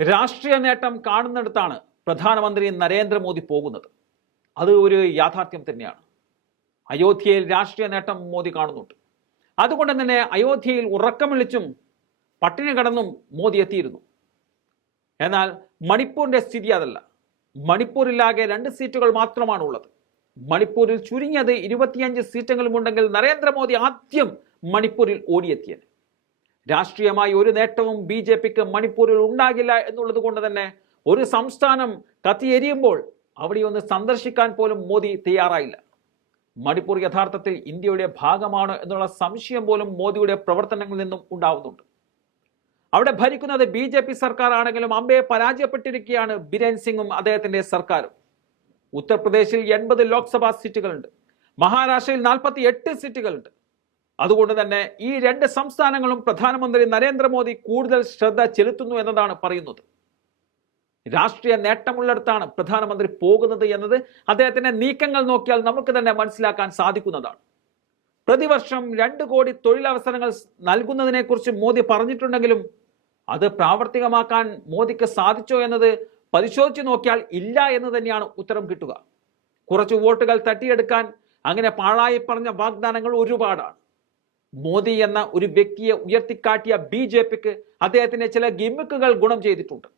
രാഷ്ട്രീയ നേട്ടം കാണുന്നിടത്താണ് പ്രധാനമന്ത്രി നരേന്ദ്രമോദി പോകുന്നത്. അത് ഒരു യാഥാർത്ഥ്യം തന്നെയാണ്. അയോധ്യയിൽ രാഷ്ട്രീയ നേട്ടം മോദി കാണുന്നുണ്ട്. അതുകൊണ്ട് തന്നെ അയോധ്യയിൽ ഉറക്കം വിളിച്ചും പട്ടിണി കടന്നും മോദി എത്തിയിരുന്നു. എന്നാൽ മണിപ്പൂരിന്റെ സ്ഥിതി അതല്ല. മണിപ്പൂരിലാകെ 2 സീറ്റുകൾ മാത്രമാണ് ഉള്ളത്. മണിപ്പൂരിൽ ചുരുങ്ങിയത് 25 സീറ്റെങ്കിലും ഉണ്ടെങ്കിൽ നരേന്ദ്രമോദി ആദ്യം മണിപ്പൂരിൽ ഓടിയെത്തിയത്. രാഷ്ട്രീയമായി ഒരു നേട്ടവും BJPക്ക് മണിപ്പൂരിൽ ഉണ്ടാകില്ല എന്നുള്ളത് കൊണ്ട് തന്നെ ഒരു സംസ്ഥാനം കത്തിയെരിയുമ്പോൾ അവിടെ ഒന്ന് സന്ദർശിക്കാൻ പോലും മോദി തയ്യാറായില്ല. മണിപ്പൂർ യഥാർത്ഥത്തിൽ ഇന്ത്യയുടെ ഭാഗമാണ് എന്നുള്ള സംശയം പോലും മോദിയുടെ പ്രവർത്തനങ്ങളിൽ നിന്നും ഉണ്ടാവുന്നുണ്ട്. അവിടെ ഭരിക്കുന്നത് BJP സർക്കാർ ആണെങ്കിലും അമ്പയെ പരാജയപ്പെട്ടിരിക്കുകയാണ് ബിരേൻ സിംഗും അദ്ദേഹത്തിന്റെ സർക്കാരും. ഉത്തർപ്രദേശിൽ 80 ലോക്സഭാ സീറ്റുകളുണ്ട്. മഹാരാഷ്ട്രയിൽ 48 സീറ്റുകളുണ്ട്. അതുകൊണ്ട് തന്നെ ഈ 2 സംസ്ഥാനങ്ങളും പ്രധാനമന്ത്രി നരേന്ദ്രമോദി കൂടുതൽ ശ്രദ്ധ ചെലുത്തുന്നു എന്നതാണ് പറയുന്നത്. രാഷ്ട്രീയ നേട്ടമുള്ളിടത്താണ് പ്രധാനമന്ത്രി പോകുന്നത് എന്നത് അദ്ദേഹത്തിന്റെ നീക്കങ്ങൾ നോക്കിയാൽ നമുക്ക് തന്നെ മനസ്സിലാക്കാൻ സാധിക്കുന്നതാണ്. പ്രതിവർഷം 2 കോടി തൊഴിലവസരങ്ങൾ നൽകുന്നതിനെ കുറിച്ച് മോദി പറഞ്ഞിട്ടുണ്ടെങ്കിലും അത് പ്രാവർത്തികമാക്കാൻ മോദിക്ക് സാധിച്ചോ എന്നത് പരിശോധിച്ചു നോക്കിയാൽ ഇല്ല എന്ന് തന്നെയാണ് ഉത്തരം കിട്ടുക. കുറച്ച് വോട്ടുകൾ തട്ടിയെടുക്കാൻ അങ്ങനെ പാഴായി പറഞ്ഞ വാഗ്ദാനങ്ങൾ ഒരുപാടാണ്. മോദി എന്ന ഒരു വ്യക്തിയെ ഉയർത്തിക്കാട്ടിയ BJPക്ക് അദ്ദേഹത്തിന്റെ ചില ഗിമ്മിക്കുകൾ ഗുണം ചെയ്തിട്ടുണ്ട്.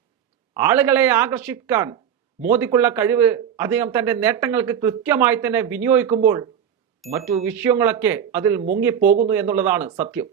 ആളുകളെ ആകർഷിക്കാൻ മോദിക്കുള്ള കഴിവ് അദ്ദേഹം തന്റെ നേട്ടങ്ങൾക്ക് കൃത്യമായി തന്നെ വിനിയോഗിക്കുമ്പോൾ മറ്റു വിഷയങ്ങളൊക്കെ അതിൽ മുങ്ങിപ്പോകുന്നു എന്നുള്ളതാണ് സത്യം.